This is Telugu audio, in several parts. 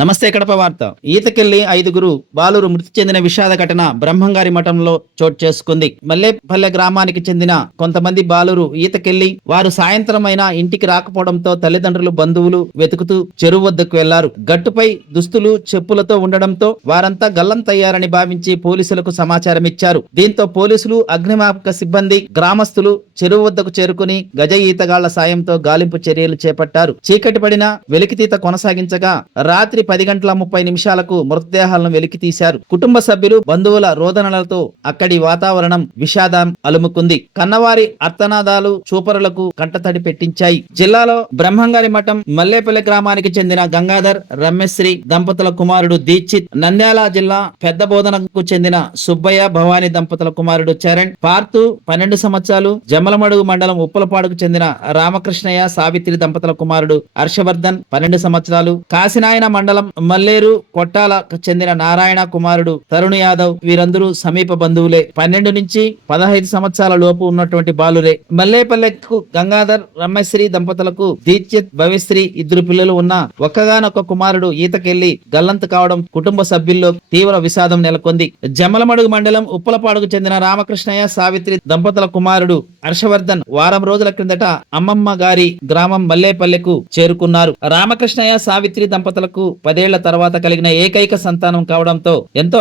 నమస్తే కడప వార్త. ఈతకెళ్లి 5గురు బాలురు మృతి చెందిన విషాద ఘటన బ్రహ్మంగారి మఠంలో చోటు చేసుకుంది. మల్లేపల్లె గ్రామానికి చెందిన కొంతమంది బాలురు ఈతకెళ్లి వారు సాయంత్రం అయినా ఇంటికి రాకపోవడంతో తల్లిదండ్రులు బంధువులు వెతుకుతూ చెరువు వద్దకు వెళ్లారు. గట్టుపై దుస్తులు చెప్పులతో ఉండడంతో వారంతా గల్లంతయ్యారని భావించి పోలీసులకు సమాచారం ఇచ్చారు. దీంతో పోలీసులు, అగ్నిమాపక సిబ్బంది, గ్రామస్తులు చెరువు వద్దకు చేరుకుని గజ ఈతగాళ్ల సాయంతో గాలింపు చర్యలు చేపట్టారు. చీకటి పడిన వెలికితీత కొనసాగించగా రాత్రి 10:30 మృతదేహాలను వెలికి తీశారు. కుటుంబ సభ్యులు, బంధువుల రోదనలతో అక్కడి వాతావరణం విషాదం అలుముకుంది. కన్నవారి అర్తనాదాలు చూపరులకు కంటతడి పెట్టించాయి. జిల్లాలో బ్రహ్మంగారి మఠం మల్లేపల్లి గ్రామానికి చెందిన గంగాధర్, రమ్యశ్రీ దంపతుల కుమారుడు దీక్షిత్, నంద్యాల జిల్లా పెద్ద బోధనకు చెందిన సుబ్బయ్య, భవానీ దంపతుల కుమారుడు చరణ్, పార్థు 12 సంవత్సరాలు, జమ్మలమడుగు మండలం ఉప్పలపాడుకు చెందిన రామకృష్ణయ్య, సావిత్రి దంపతుల కుమారుడు హర్షవర్ధన్ 12 సంవత్సరాలు, కాశీనాయన మండలం మల్లేరు కొట్టాల చెందిన నారాయణ కుమారుడు తరుణ్ యాదవ్ వీరందరూ సమీప బంధువులే. 12 నుంచి 15 సంవత్సరాల లోపు ఉన్నటువంటి బాలురే. మల్లేపల్లెకు గంగాధర్, రమ్యశ్రీ దంపతులకు దీక్షిత్, భవ్యశ్రీ 2 పిల్లలు ఉన్నా ఒక్కగానొక్క కుమారుడు ఈతకెళ్లి గల్లంతు కావడం కుటుంబ సభ్యుల్లో తీవ్ర విషాదం నెలకొంది. జమ్మలమడుగు మండలం ఉప్పలపాడుకు చెందిన రామకృష్ణయ్య, సావిత్రి దంపతుల కుమారుడు హర్షవర్ధన్ వారం రోజుల క్రిందట అమ్మమ్మ గారి గ్రామం మల్లేపల్లెకు చేరుకున్నారు. రామకృష్ణయ్య, సావిత్రి దంపతులకు 10 ఏళ్ల తర్వాత కలిగిన ఏకైక సంతానం కావడంతో ఎంతో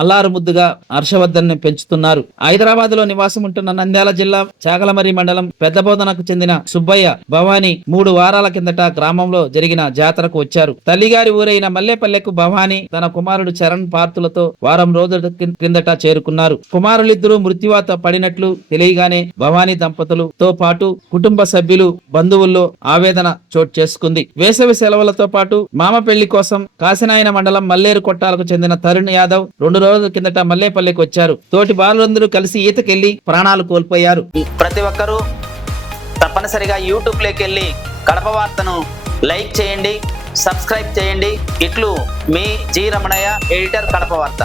అల్లారు ముద్దుగా హర్షవర్ధన్ ని పెంచుతున్నారు. హైదరాబాద్ లో నివాసం ఉంటున్న నంద్యాల జిల్లా చాగలమరి మండలం పెద్దబోధనకు చెందిన సుబ్బయ్య, భవానీ 3 వారాల కిందట గ్రామంలో జరిగిన జాతరకు వచ్చారు. తల్లిగారి ఊరైన మల్లేపల్లెకు భవానీ తన కుమారుడు చరణ్, పార్థులతో వారం రోజుల క్రిందట చేరుకున్నారు. కుమారులిద్దరూ మృత్యువాత పడినట్లు తెలియగానే భవానీ దంపతులతో పాటు కుటుంబ సభ్యులు, బంధువుల్లో ఆవేదన చోటు చేసుకుంది. వేసవి సెలవులతో పాటు మామ పెళ్లి కోసం కాశీనాయన మండలం మల్లేరు కొట్టాలకు చెందిన తరుణ్ యాదవ్ 2 రోజుల కిందట మల్లేపల్లికి వచ్చారు. తోటి బాలురందరూ కలిసి ఈతకెళ్లి ప్రాణాలు కోల్పోయారు. ప్రతి ఒక్కరూ తప్పనిసరిగా యూట్యూబ్ లోకి వెళ్ళి కడప వార్తను లైక్ చేయండి, సబ్స్క్రైబ్ చేయండి. ఇట్లు మీ జి రమణయ్య, ఎడిటర్, కడప వార్త.